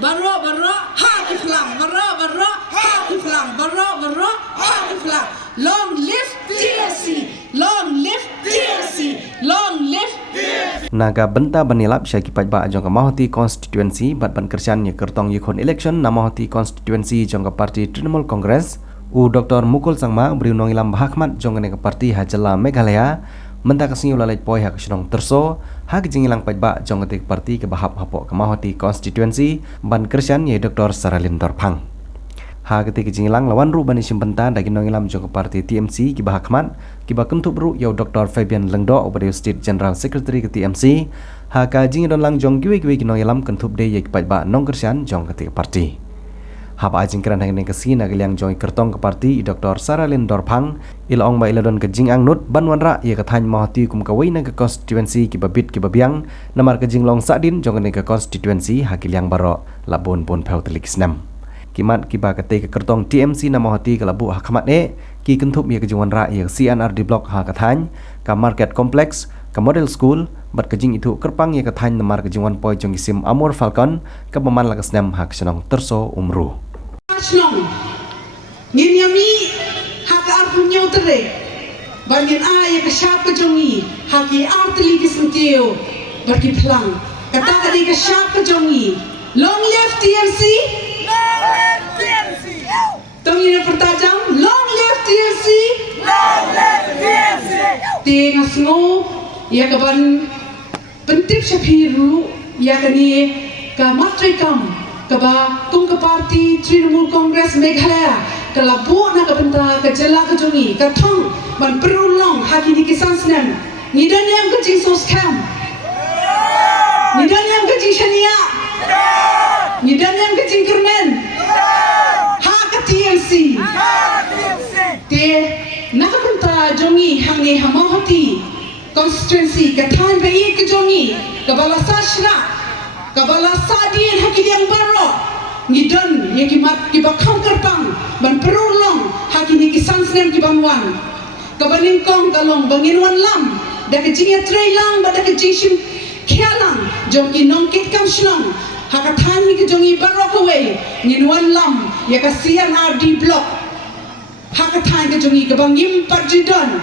Baro ha kiflang baro ha kiflang baro ha kiflang. Long live TFC, long live TFC, long live TFC. Naga benta benilap syaki pajba jong ke mahoti constituency bat ban kersian ye kertong yikon election na mahoti constituency jong ke parti Trinamool Congress u Dr. Mukul Sangma beri unong ilam bahakmat jong ke parti Hajala Meghalaya menta kesini ulalai poi hak senong terso hak jingilang pajba jong ke parti ke bahap hapok ke mahoti constituency ban kersian ye Dr. Saralin Dorphang. Ha ketika jingilang lawan ru bani simbenta dagi nongilam jong parti TMC ki bahakmat ki bakentup ru yo Dr. Fabian Lengdo obade State General Secretary ke TMC ha ka jingidon lang jong giwe ki nongilam kentup de ye pajba nong kersian jong ketika parti ha ba jingkran hang ke sina giliang jong kertong ke parti Dr. Saralin Dorphang ilong ba iladon ke jingang nut banwan ra ye kathan mahati kum kawai na ke constituency ki babit ki babiang namar ke jinglong sadin jong ke constituency ha kiliang baro labon pon phau telik snam kimat kiba kate ke kertong TMC na mahati ke labu hakamat ki kentup ye ke jingwan ra ye CNRD block ha kathany ka market complex ka model school bat ke jing itu kerpang ye kathany namar ke jingwan poi jong isim Amor Falcon ke paman lagasnam hak senong terso umru Ashlong ngin yami hak arpunya utere bangin ay ke siapa jongi haki artli kisentio bagi pelang kata tadi ke siapa jongi long live TMC. Tunggu pertajam, long live TFC, long live TFC. Tengah semua, ya kapan pentip syafiru, ya kini kamatrikam, kaba tung ke parti Trinamool Congress Meghalaya, kelabu nak kebenta kejela kejungi, katong ban perulong haki di kisan senam, nidan yang kecing sos kam, nidan yang kecing shania, nidan yang kecing kernen. TMC. Te nakapenta jongi hangi hamahati constituency kathan bai ke jongi kabala sashna kabala sadien hakiliang baro ngidon ye kimat kibakham kerpang ban perulong hakini kisan snem kibanwan kabaning kong kalong banginwan lam da ke jinge trailang ba da ke jingshim khialang jongi nongkit kam shlong hakathan hi ke jongi baro kowe nginwan lam ya ka CNRD block hakathan ke jongi ke bangim parjidon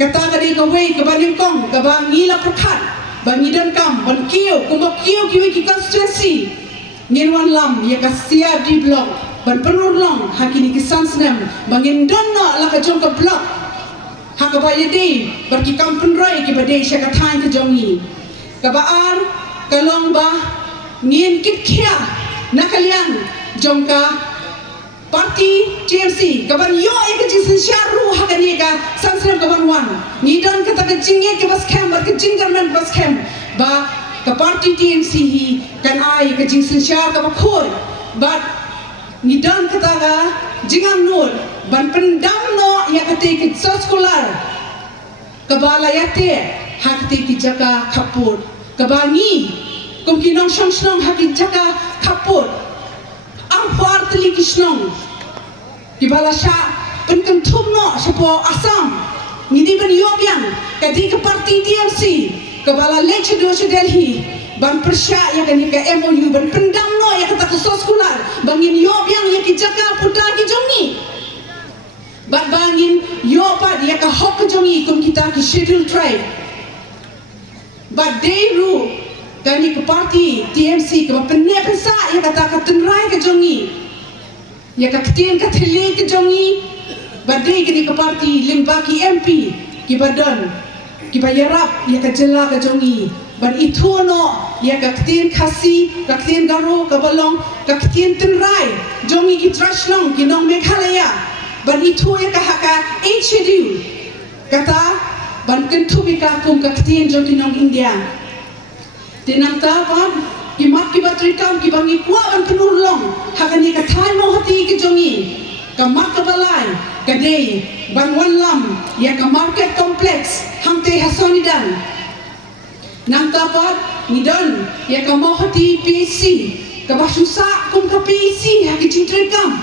kata kadi kowe ke baningkong ke bangila perkhat bangidon kam ban kiu kumbak kiu kiwi ki constituency nginwan lam ya ka CNRD block ban penurlong hakini kisan senam bangin donno la ka jong ke block hakabaya de berki kampun roi ki bade syakathan ke jongi kabaar kalong ba ngin kit khia nakalian jongka parti TMC kaban yo ek jinsin syaru hakani ka sansram kaban wan nidon kata ke jinge ke bas kem bar ke jingerman bas kem ba ka parti TMC hi kan ai ke jinsin syar ka bakhor but nidon kata ka jingang nur ban pendam no ya kate ke sekolah kabala yate hakte ki jaka kapur kabangi kumkinong song haki jaka kapur ampar teli kisnong kibala sya penkentum no sepo asam ngidi ben yobyang kadi ke parti TMC kebala lece do Delhi ban persya ya kan ke MOU ban pendam no ya kata ke sekolah bangin yobyang ya ki jaka putar ki jongi ban bangin yopat ya ka hok jongi kum kita ki schedule tribe but they ru kani ke parti TMC ke penne pensa ya kata katenrai ke jongi ya ka ketien ka tele ke jongi badai kini ke parti limbaki MP ki badon ki bayarap ya ka jela ke jongi ban itu no ya ka ketien kasi ka ketien garo ka bolong ka ketien tenrai jongi ki trashlong ki nong Meghalaya ban itu ya ka haka schedule kata ban kentu bika kum ka ketien jongi nong India tenang tapan kimat kibatrikam kibangi kuat dan penurlong hakani kathai mo hati ke jongi kamat kabalai kadei banwan lam ya ka market complex hamte hasonidan nang tapat nidon ya ka mo hati PC ka basusa kum ka PC haki cintrikam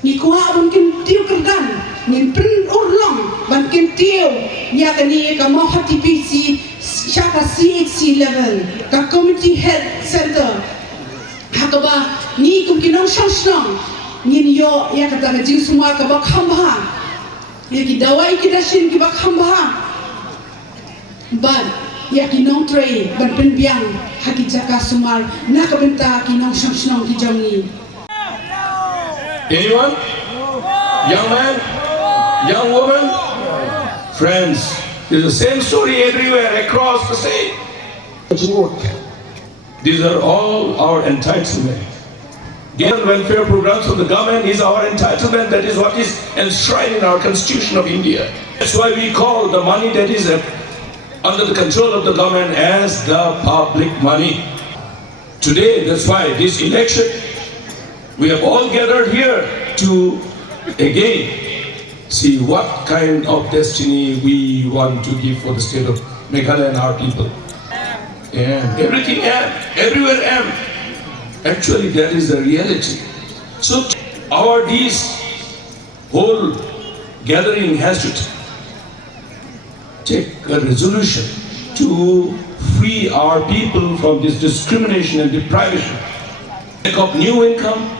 ni kuat ban kentiu kerdan nin penurlong ban kentiu ya kani ka mo hati PC syaka CHC level, ka community health center, hakaba ni kum kinong shong ni yo ya kata ka jing semua ka ba khamba, ya ki dawai ki dashin ki ba khamba, ban ya kinong tray ban penbiang haki jaka sumar nak benta kinong shong ki jongi. Anyone? Young man? Young woman? Friends, there's the same story everywhere across the state. These are all our entitlement. Given welfare programs of the government is our entitlement. That is what is enshrined in our Constitution of India. That's why we call the money that is under the control of the government as the public money. Today, that's why this election, we have all gathered here to again see what kind of destiny we want to give for the state of Meghalaya and our people. And everything everywhere actually that is the reality. So this whole gathering has to take a resolution to free our people from this discrimination and deprivation, lack of new income,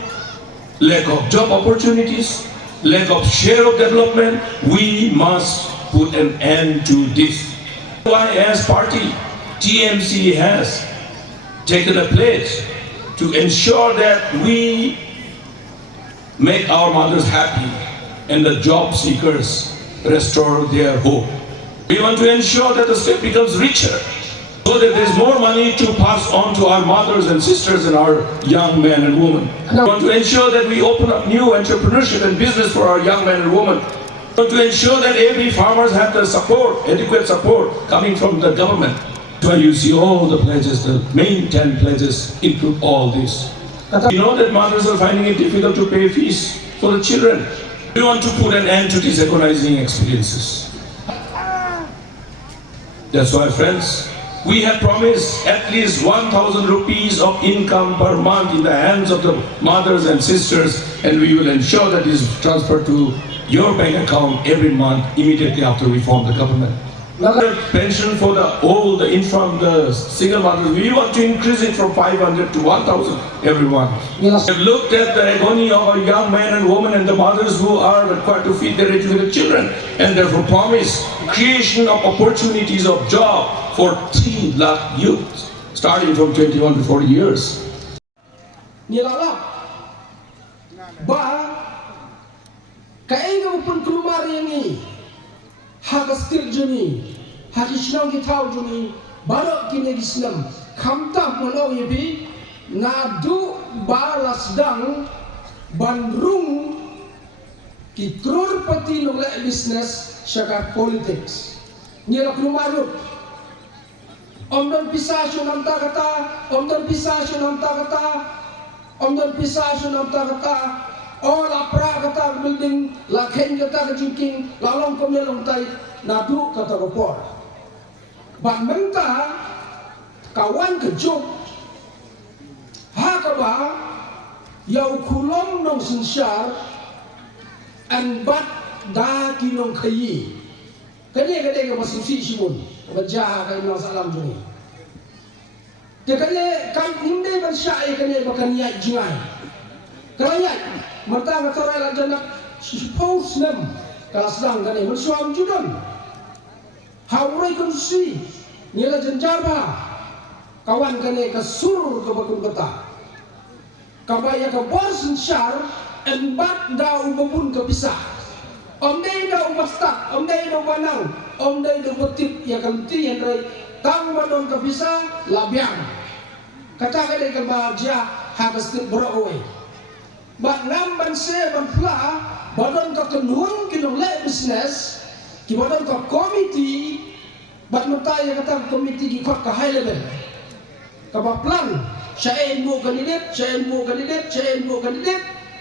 lack of job opportunities, lack of share of development. We must put an end to this. Why, as party, TMC has taken a pledge to ensure that we make our mothers happy and the job seekers restore their hope. We want to ensure that the state becomes richer, so that there is more money to pass on to our mothers and sisters and our young men and women. We want to ensure that we open up new entrepreneurship and business for our young men and women. We want to ensure that every farmers have the support, adequate support coming from the government. So you see all the pledges, the main 10 pledges include all this. You know that mothers are finding it difficult to pay fees for the children. We want to put an end to these agonizing experiences. That's why, friends, we have promised at least 1,000 rupees of income per month in the hands of the mothers and sisters, and we will ensure that is transferred to your bank account every month immediately after we form the government. Another pension for the old, the infirm, the single mothers, we want to increase it from 500 to 1,000 every month. Yes. We have looked at the agony of our young men and women and the mothers who are required to feed their educated children, and therefore promise creation of opportunities of job for 3 lakh youth, starting from 21 to 40 years. Nilalap ba kainga pun keluar yang ini hagastil juni hakisnam kitau juni balok kini gisnam kamta mano yebi nadu balas dang bandrung ki crorepati nolak business syakat politics nilak lumarut omdan pisasyo nam takata omdan pisasyo nam takata omdan pisasyo nam takata ola pra kata building la khen kata kejingking lalong komyalong tai nadu kata kopor ban menta kawan kejuk hakaba yau kulom nong sinsyar an bat da kinong khayi kene ke masih simun baca kai nong salam juni kene kan inde ban syai kene bakan yai jingai kerana merta kata rakyat janak suppose nem kalau sedang kene bersuam judan haurai kursi nila jenjaba kawan kene kasur ke bakun kata kabaya ke borsen syar embat da ubun ke pisah omdai da ubastak omdai da banang omdai da botip ya kanti yang rai tang badon ke pisah labiang kata kene ke bahagia hagastit berawai bat ngam ban se ban pla badon ka kenun kinong le business ki badon ka committee bat mentaya kata committee ki kot ka high level ka ba plan syaen mo kandidat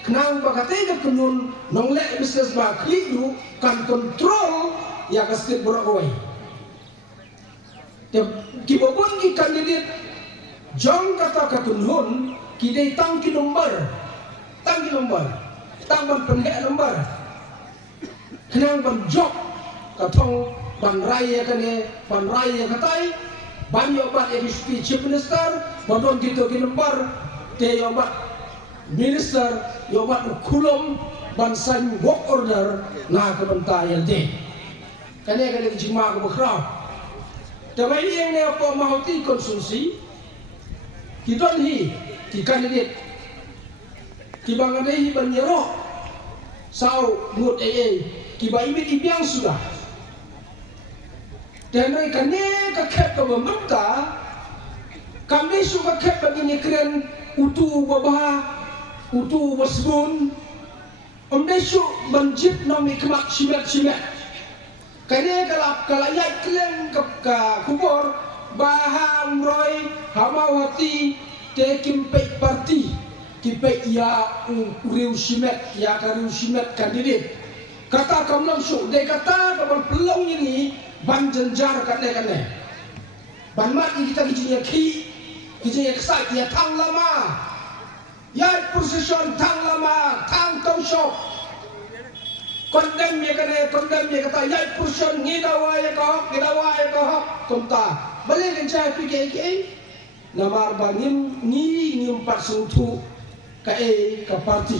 kenang ba kate ka kenun nong le business ba klidu kan control ya ka state borokoi ki bobon ki kandidat jong kata ka kenun ki dei tang ki nomor tang ban pendek lembar kenang ban job katong ban raya kene ban raya katai ban yobat EVP Chief Minister badon gitu kinembar te yobat Minister yobat kulum ban sign work order na kebentayan te kane jima ko bakraw tamay yang ne apa mahoti konsumsi kidon hi ki kandidat ki bangade hi banyero sau ngut ki ba imit ibiang sudah dan mereka kane ka kep ka mementa kami suka kep begini keren utu babah utu wasbun omdesu banjit nomi kemak simet kane kalayat kelen ka kubor baham roy hamawati te kimpek parti kimpek ya uriu simet ya kariu simet kandidat kata kam langsung de kata kabar pelong ini ban jenjar kane ban mat kita kijinya kijinya kesat ya tang lama ya position tang lama tang tong shop kondem ya kata ya position ngidawa ya ko konta balik kencai PKK namar bangim ni 4 ka parti